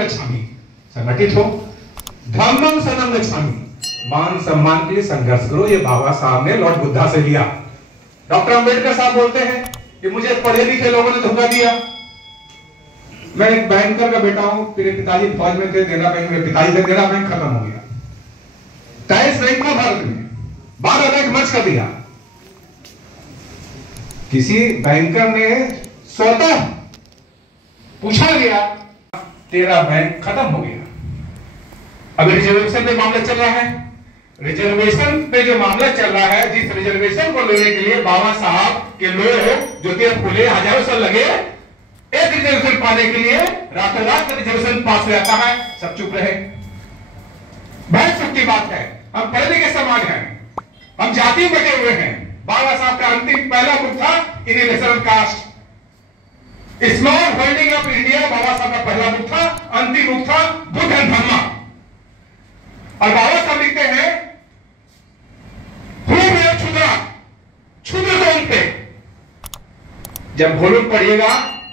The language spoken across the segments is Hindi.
गच्छामि, संगठित हो। धम्मं शरणं गच्छामि, मान सम्मान के लिए संघर्ष करो। ये बाबा साहब ने लॉर्ड बुद्धा से लिया। डॉक्टर अंबेडकर साहब बोलते हैं कि मुझे पढ़े लिखे लोगों ने धोखा दिया। मैं एक बैंकर का बेटा हूं, मेरे पिताजी फौज में थे, देना बैंक में, पिताजी से देना बैंक खत्म हो गया। 23 बैंक था भारत में, 12 बैंक मर्ज कर दिया। किसी बैंकर ने स्वतः पूछा गया, तेरा बैंक खत्म हो गया। अभी रिजर्वेशन पे मामला चल रहा है। रिजर्वेशन पे जो मामला चल रहा है, जिस रिजर्वेशन को लेने के लिए बाबा साहब के लोग ज्योतिराव फुले हजारों साल लगे, एक रिजर्वेशन पाने के लिए रातों रात रिजर्वेशन पास हो जाता है, सब चुप रहे। बहुत सुख की बात है, हम पढ़े लिखे समाज हैं, हम जाति में बटे हुए हैं। बाबा साहब का अंतिम पहला बुक था in reserve caste, small holding of India. Baba Saheb का पहला बुक था, अंतिम बुक था बुद्ध एंड धम्मा। और बाबा साहब लिखते हैं, क्षुद्र कौन थे? जब भोलून पढ़िएगा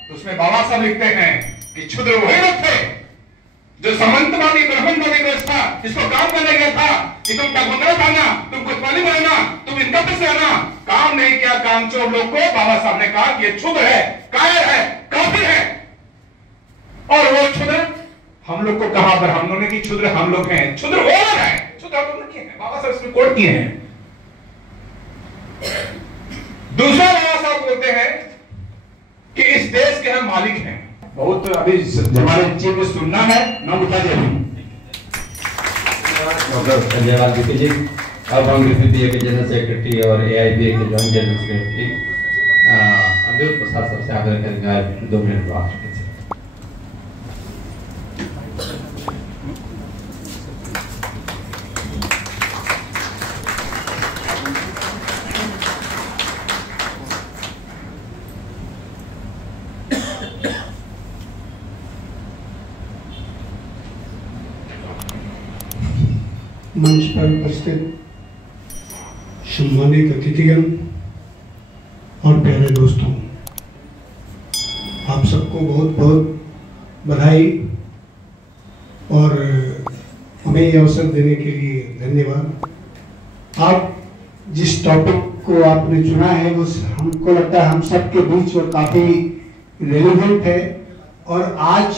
तो उसमें बाबा साहब लिखते हैं कि क्षुद्र वही लोग थे जो सामंतवादी ब्राह्मणवादी व्यवस्था जिसको काम करने गया था कि तुम क्या बंगला खाना, तुम कोतवाली बनाना, तुम इनका पैसे आना, काम नहीं किया कामचोर लोग को बाबा साहब ने कहा कि ये क्षुद्र है, कायर है, काफिर है। और वो क्षुद्र हम लोग को कहा ब्राह्मणों ने कि क्षुद्र हम लोग हैं, क्षुद्र वो लोग हैं, क्षुद्र हम लोग नहीं है। बाबा साहब इसमें कोट किए हैं। दूसरा बाबा साहब बोलते हैं कि इस देश के हम मालिक हैं। बहुत अभी हमारे चीफ में सुनना है, नाम उठा दे। डॉक्टर संजय लाल जी, अब हम बीपीए के जनरल सेक्रेटरी और एआईबीए के जॉइंट जनरल सेक्रेटरी अनिरुद्ध प्रसाद सबसे आग्रह करेंगे 2 मिनट बाद। मंच पर उपस्थित सम्मानित अतिथिगण और प्यारे दोस्तों, आप सबको बहुत बहुत बधाई और हमें ये अवसर देने के लिए धन्यवाद। आप जिस टॉपिक को आपने चुना है वो हमको लगता है हम सबके बीच और काफ़ी रेलेवेंट है। और आज